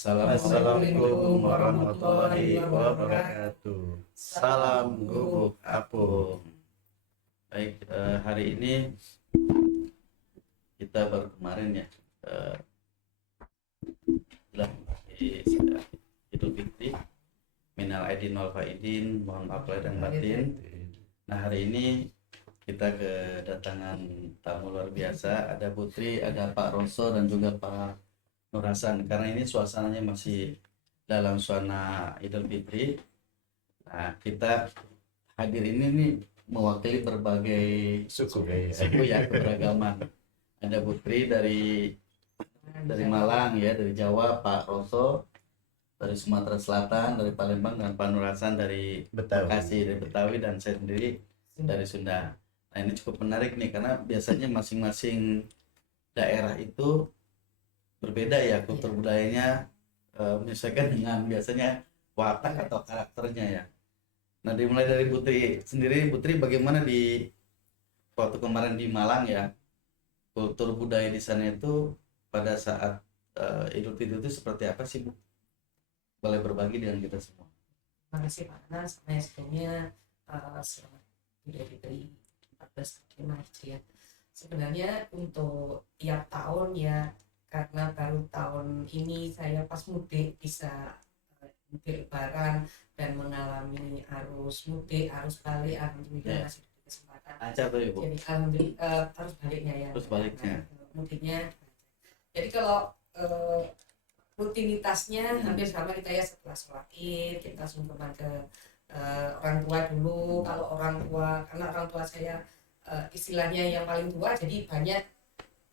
Assalamualaikum warahmatullahi wabarakatuh. Salam gubuk apung. Baik, hari ini kita baru kemarin ya Idul Fitri. Minal aidin wal faidin, mohon maaf lahir dan batin. Nah, hari ini kita kedatangan tamu luar biasa. Ada Putri, ada Pak Roso dan juga Pak Nur Hasan, karena ini suasananya masih dalam suasana Idul Fitri. Nah, kita hadir ini nih mewakili berbagai suku ya, keberagaman. Ada Putri dari Malang ya, dari Jawa, Pak Roso dari Sumatera Selatan, dari Palembang, dan Pak Nur Hasan dari Bekasi, dari Betawi, dan saya sendiri dari Sunda. Nah, ini cukup menarik nih, karena biasanya masing-masing daerah itu berbeda ya kultur budayanya, menyesuaikan dengan biasanya watak atau karakternya ya. Nah, dimulai dari Putri sendiri. Putri, bagaimana di waktu kemarin di Malang ya, kultur budaya di sana itu pada saat Idul Fitri itu seperti apa sih, Bu? Boleh berbagi dengan kita semua. Terima kasih Pak Anas. Sebelumnya selamat Idul Fitri 1445 Hijriah. Sebenarnya untuk tiap tahun ya, karena baru tahun ini saya pas mudik bisa mudik lebaran dan mengalami arus mudik, arus balik, alhamdulillah masih diberi kesempatan. Lancar tuh Ibu. Jadi alhamdulillah arus baliknya ya. Arus baliknya. Mudiknya. Jadi kalau rutinitasnya hampir sama kita ya, setelah sholat Id kita sungkeman ke orang tua dulu. Kalau orang tua, karena orang tua saya istilahnya yang paling tua, jadi banyak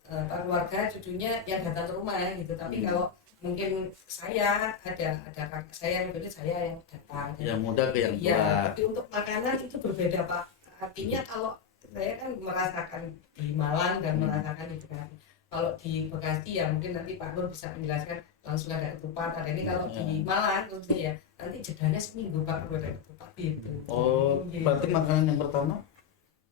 keluarga cucunya yang datang ke rumah gitu. Tapi kalau mungkin saya ada kakak saya, mungkin saya yang datang. Yang muda ke yang tua. Ya, tapi untuk makanan itu berbeda Pak. Artinya kalau saya kan merasakan di Malang dan merasakan di Bekasi. Kalau di Bekasi ya mungkin nanti Pak Nur bisa menjelaskan, langsung ada ketupat. Ada ini kalau di Malang tentunya ya nanti jedanya seminggu Pak Nur ada ketupat gitu. Oh, gitu. Berarti makanan yang pertama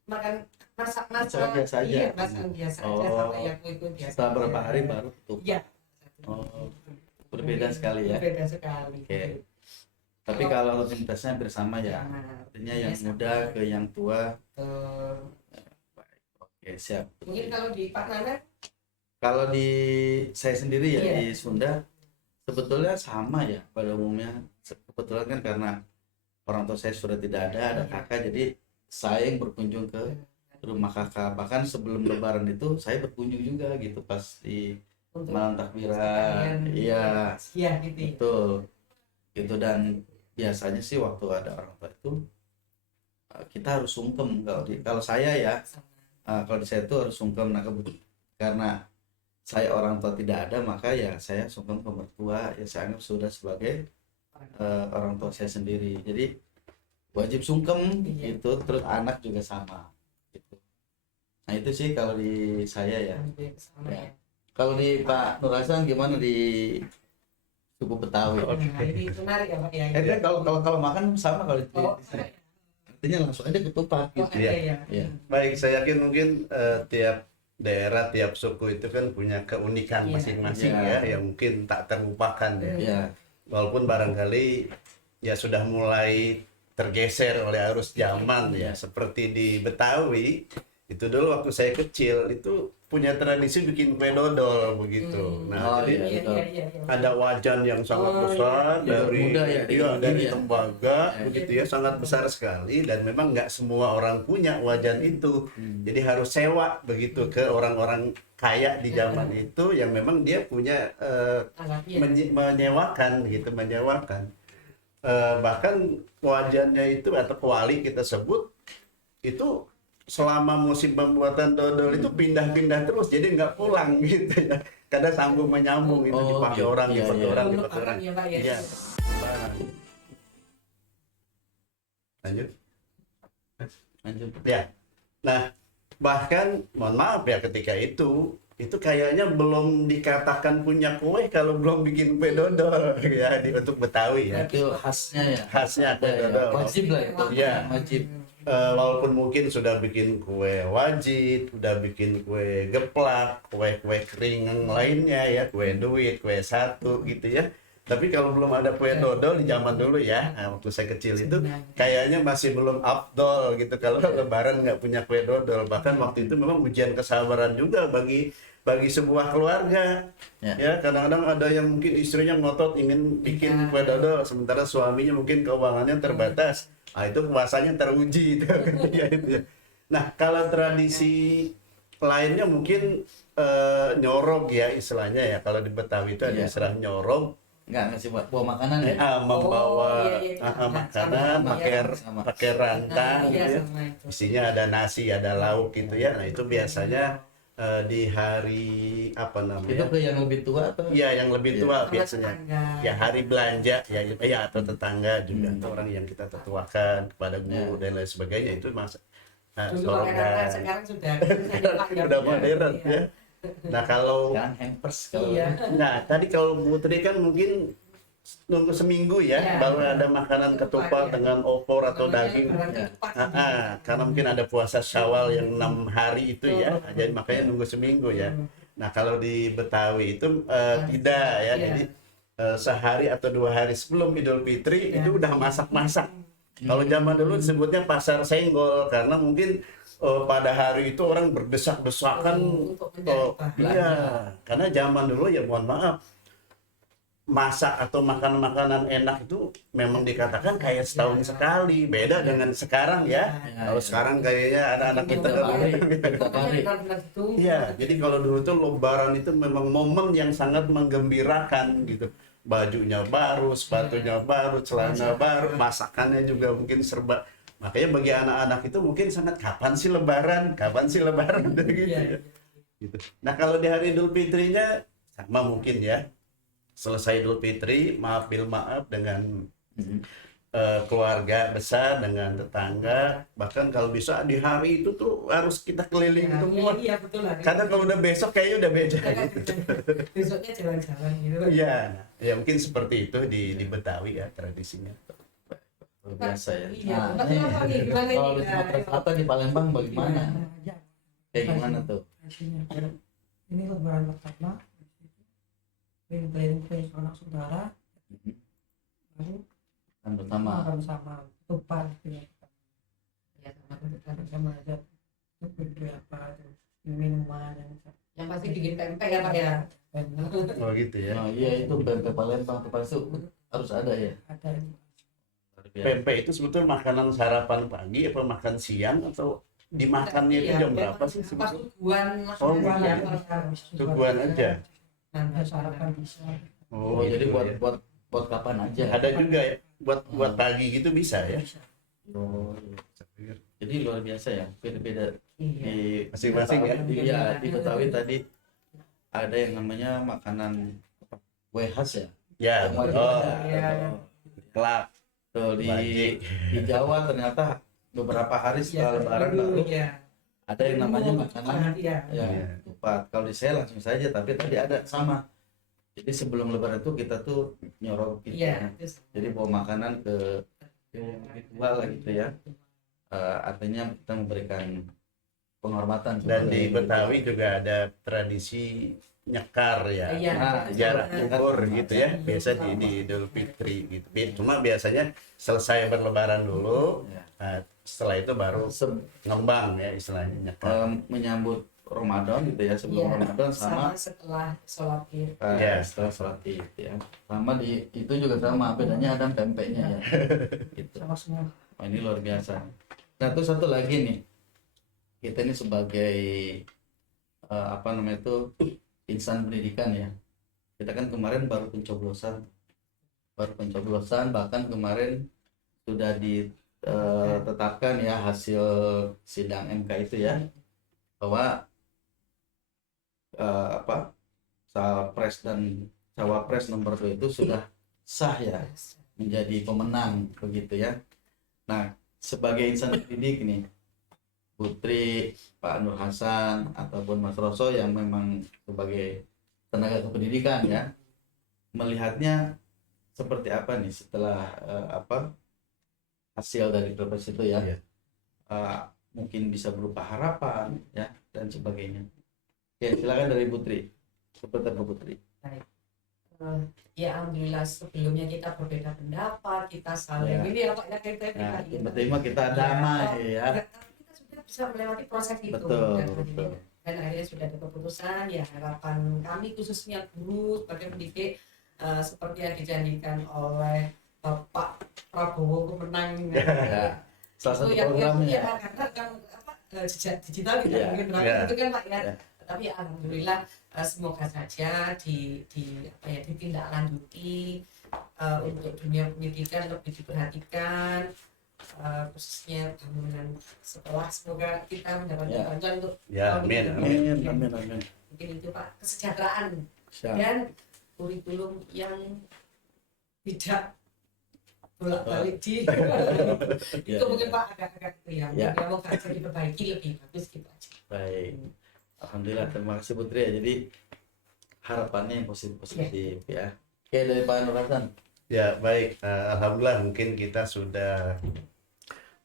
makan masak biasa aja. Iya, masak biasa aja sama yang itu biasa. Setelah berapa hari baru ketupat. Iya. Oh, berbeda sekali ya. Berbeda sekali. Oke. Tapi kalau rutinitasnya bersama ya. Artinya yang muda ke yang tua. Oke, siap. Mungkin kalau di Pak Nana? Kalau di saya sendiri ya, di Sunda sebetulnya sama ya pada umumnya. Kebetulan kan karena orang tua saya sudah tidak ada kakak, jadi saya yang berkunjung ke rumah kakak. Bahkan sebelum lebaran itu saya berkunjung juga gitu pas di malam takbiran. Iya, gitu. Betul. Gitu. Dan biasanya sih waktu ada orang tua itu kita harus sungkem. Kalau saya ya, kalau di saya itu harus sungkem. Nah, karena saya orang tua tidak ada, maka ya saya sungkem ke mertua, ya saya anggap sudah sebagai orang tua saya sendiri. Jadi wajib sungkem gitu. Terus anak juga sama gitu. Nah, itu sih kalau di saya ya. Kalau di Pak Nur Hasan gimana di suku Betawi? Ini menarik ya Pak ya. Kalau makan sama kalau di saya. Artinya langsung aja ketupat gitu. Ya. Baik, saya yakin mungkin tiap daerah, tiap suku itu kan punya keunikan masing-masing ya, yang mungkin tak terlupakan ya. Walaupun barangkali ya sudah mulai tergeser oleh arus zaman ya. Seperti di Betawi, itu dulu waktu saya kecil itu punya tradisi bikin kue dodol begitu. Nah, jadi ada wajan yang sangat besar dari tembaga begitu ya, sangat besar sekali, dan memang nggak semua orang punya wajan itu. Jadi harus sewa begitu ke orang-orang kaya di zaman itu yang memang dia punya menyewakan. Bahkan wajannya itu atau kuali kita sebut itu selama musim pembuatan dodol itu pindah-pindah terus, jadi nggak pulang gitu ya. Kadang sambung menyambung itu dipakai orang, dipakai orang. Iya. Lanjut. Ya. Nah, bahkan mohon maaf ya, ketika itu kayaknya belum dikatakan punya kue kalau belum bikin kue dodol ya untuk Betawi ya. Itu khasnya ya. Khasnya kue dodol. Wajib lah itu. Ya. Wajib. Walaupun mungkin sudah bikin kue wajit, udah bikin kue geplak, kue-kue kering yang lainnya ya, kue duit, kue satu gitu ya. Tapi kalau belum ada kue dodol di zaman dulu ya, waktu saya kecil itu kayaknya masih belum afdol gitu kalau Lebaran nggak punya kue dodol. Bahkan waktu itu memang ujian kesabaran juga bagi sebuah keluarga. Ya, kadang-kadang ada yang mungkin istrinya ngotot ingin bikin kue dodol, sementara suaminya mungkin keuangannya terbatas. Nah, itu puasanya teruji itu. Ya, itu ya. Nah, kalau tradisi lainnya mungkin nyorog ya istilahnya ya. Kalau di Betawi itu ada istilah nyorog. Nggak ngasih bawa makanan ya? Membawa makanan Sama. pakai rantang gitu ya. sama itu. Isinya ada nasi, ada lauk gitu ya. Nah, itu biasanya di hari apa Itu namanya? ke yang lebih tua atau? Iya, yang lebih tua Sama biasanya. tetangga. Ya hari belanja ya atau tetangga juga atau orang yang kita tetuakan kepada guru dan lain sebagainya itu mas Dulu pakai rantang, sekarang sudah udah modern ya. Nah, kalau Sekarang hampers kalau. Iya. Nah, tadi kalau Putri kan mungkin nunggu seminggu ya, Ya. baru ada makanan ketupat Ya. dengan opor atau Namanya daging. barang Ya. ketupat. Karena mungkin ada puasa Syawal yang 6 hari itu ya, jadi makanya nunggu seminggu ya. Nah, kalau di Betawi itu tidak ya, jadi sehari atau 2 hari sebelum Idul Fitri itu udah masak-masak. Kalau zaman dulu disebutnya pasar senggol karena mungkin pada hari itu orang berdesak-desakan Untuk mencari bahan. iya, karena zaman dulu ya mohon maaf masak atau makan-makanan enak itu memang dikatakan kayak setahun sekali, beda dengan sekarang ya. Kalau sekarang kayaknya anak-anak kita Tiap hari, kan tiap hari. Benar-benar ditunggu. iya, jadi kalau dulu tuh Lebaran itu memang momen yang sangat menggembirakan gitu. Bajunya baru, sepatunya baru, celana baru, masakannya juga mungkin serba. Makanya bagi anak-anak itu mungkin sangat kapan sih Lebaran gitu Iya. ya. Gitu. Nah, kalau di hari Idul Fitrinya sama mungkin ya. Selesai Idul Fitri, maaf dengan keluarga besar, dengan tetangga, bahkan kalau bisa di hari itu tuh harus kita keliling semua. Iya, betul lah. Karena kalau udah besok kayaknya udah beda gitu. Besoknya jalan-jalan gitu. Iya, nah, ya mungkin seperti itu di Betawi ya tradisinya. Luar biasa ya. Iya. Nah, Tapi apa nih? Gimana kalau nih? di Sumatera Selatan di Palembang bagaimana? Kayak gimana tuh? Ini lebaran pertama, keliling-keliling anak saudara, baru Kan pertama. makan sama ketupat gitu ya. Ya, sama Sama aja beberapa minuman yang pasti bikin pempek ya Pak ya. Oh gitu ya. Nah, iya itu pempek Palembang tuh pasti harus ada ya. ada Luar biasa. Pempek itu sebetulnya makanan sarapan pagi apa makan siang atau dimakannya itu jam berapa sih Pas sebetulnya? tujuan Oh, langsung iya. ya. Tujuan aja. ada sarapan bisa Oh, jadi gitu buat ya. buat kapan aja. Ada juga ya buat pagi gitu bisa ya. Oh, iya. Jadi luar biasa ya, beda-beda Iya. di Masing-masing ya. Iya, di Betawi tadi ada yang namanya makanan apa, kue khas ya. Ya, Yang wajib oh, ada. Iya. kelak. Tuh, di Wajib. di Jawa ternyata beberapa hari setelah Lebaran baru Iya. ada yang namanya makanan Iya. ya Iya. ketupat. Kalau di saya langsung saja, tapi tadi ada sama. Jadi sebelum Lebaran itu kita tuh nyorok gitu. Iya. Terus Jadi bawa makanan ke yang ritual lah gitu ya. Artinya kita memberikan penghormatan Dan kepada di yang Betawi juga ada tradisi nyekar ya. Iya. Jarak Iya. ukur gitu ya. Biasa di Idul Fitri gitu. Cuma biasanya selesai berlebaran dulu. Ya. Nah, setelah itu baru ngembang ya istilahnya nyekar. Menyambut Ramadan gitu ya, sebelum Iya. Ramadan sama setelah sholat Id. Iya. setelah sholat Id ya. Sama di itu juga sama, bedanya ada pempeknya ya. Gitu. sama semua. Oh, ini luar biasa. Nah, terus satu lagi nih. Kita ini sebagai apa namanya itu insan pendidikan ya. Kita kan kemarin baru pencoblosan. Bahkan kemarin sudah ditetapkan ya hasil sidang MK itu ya. Bahwa Pres dan Cawapres nomor 2 itu sudah sah ya menjadi pemenang begitu ya. Nah, sebagai insan pendidik nih, Putri, Pak Nur Hasan ataupun Mas Roso yang memang sebagai tenaga kependidikan ya, melihatnya seperti apa nih setelah hasil dari Pilpres itu ya. Iya. Mungkin bisa berupa harapan ya dan sebagainya. Ya, silakan dari Putri. Seperti apa Putri? Ya alhamdulillah sebelumnya kita berbeda pendapat, kita saling Ya. ini ya Pak ya kita Nah, gitu. yang penting mah kita damai ya. Kita sudah bisa melewati proses itu Betul, dan, betul. dan akhirnya sudah ada keputusan. Ya harapan kami khususnya guru sebagai pendidik seperti yang dijanjikan oleh Bapak Prabowo menang. Ya. Salah satu yang programnya. ya, karena kan jejak digital kita Ya. mungkin Ya. itu kan Pak ya. Ya. Tapi alhamdulillah semoga saja ditindaklanjuti untuk dunia pendidikan lebih diperhatikan, khususnya bangunan sekolah, semoga kita mendapatkan Ya. bantuan untuk Ya, tahun amin, ini. Amin, amin. Mungkin itu Pak, kesejahteraan Siap. dan kurikulum yang tidak bolak-balik di Ya, itu mungkin ya. Pak agak-agak itu ya, Ya. semoga bisa diperbaiki lebih bagus gitu aja. Baik. Alhamdulillah, terima kasih Putri ya. Jadi harapannya yang positif ya. Oke, dari Pak Nur Hasan. Ya, baik. Alhamdulillah mungkin kita sudah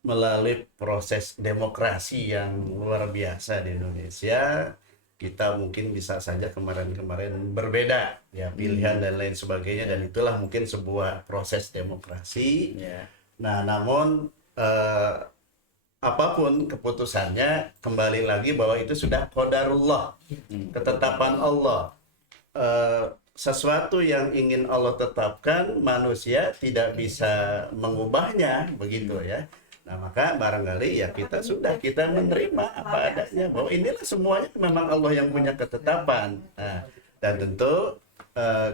melalui proses demokrasi yang luar biasa di Indonesia. Kita mungkin bisa saja kemarin-kemarin berbeda ya pilihan dan lain sebagainya, dan itulah mungkin sebuah proses demokrasi. Ya. Nah, namun apapun keputusannya, kembali lagi bahwa itu sudah qadarullah, ketetapan Allah. Sesuatu yang ingin Allah tetapkan, manusia tidak bisa mengubahnya, begitu ya. Nah, maka barangkali ya kita menerima apa adanya, bahwa inilah semuanya memang Allah yang punya ketetapan. Nah, dan tentu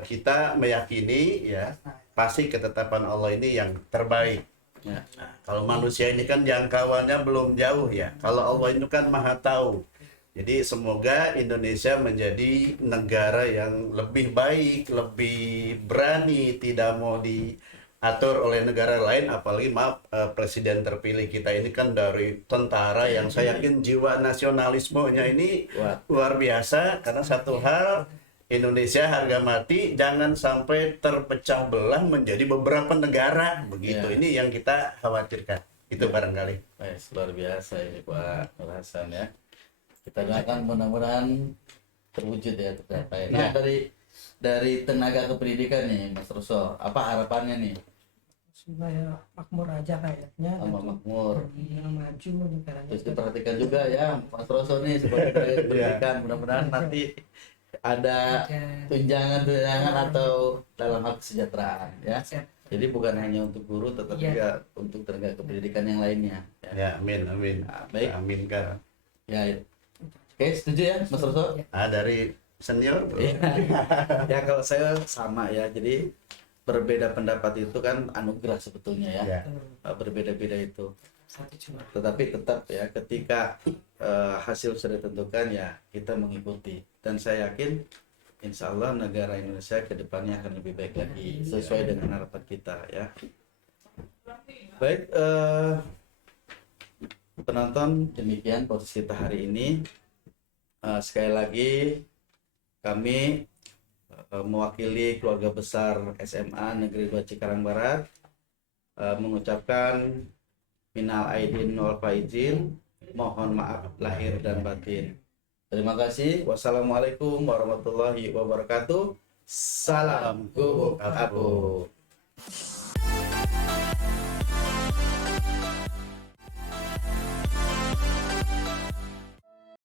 kita meyakini ya pasti ketetapan Allah ini yang terbaik. Ya. Nah, kalau manusia ini kan jangkauannya belum jauh ya. Kalau Allah itu kan maha tahu. Jadi semoga Indonesia menjadi negara yang lebih baik, lebih berani, tidak mau diatur oleh negara lain. Apalagi presiden terpilih kita ini kan dari tentara yang saya yakin jiwa nasionalismenya ini Wah. luar biasa. Karena satu hal, Indonesia harga mati, jangan sampai terpecah belah menjadi beberapa negara begitu. Ya. Ini yang kita khawatirkan. Itu barangkali. Baik, luar biasa ini Pak Nur Hasan ya. Kita doakan mudah-mudahan terwujud ya tercapai. Nah, dari tenaga kependidikan nih Mas Ruso, apa harapannya nih? supaya makmur aja kayaknya, Sama makmur. maju negaranya. Terus diperhatikan juga ya Mas Ruso nih sebagai tenaga kependidikan. Mudah-mudahan nanti ada tunjangan atau dalam hal kesejahteraan ya. Jadi bukan hanya untuk guru tetapi juga untuk tenaga kependidikan yang lainnya. Ya, amin, amin. Nah, baik. Amin kan. Ya. Oke, setuju ya Mas Ruso? Dari senior bro. Ya kalau saya sama ya. Jadi berbeda pendapat itu kan anugerah sebetulnya ya. Ya. Berbeda-beda itu. Satu cuma. Tetapi tetap ya ketika hasil sudah ditentukan ya kita mengikuti. Dan saya yakin insya Allah negara Indonesia ke depannya akan lebih baik lagi sesuai dengan harapan kita ya. Baik, penonton, demikian posisi kita hari ini. Sekali lagi kami mewakili keluarga besar SMA Negeri 2 Cikarang Barat mengucapkan minal aidin wal faizin, mohon maaf lahir dan batin. Terima kasih. Wassalamualaikum warahmatullahi wabarakatuh. Salam gubuk abu.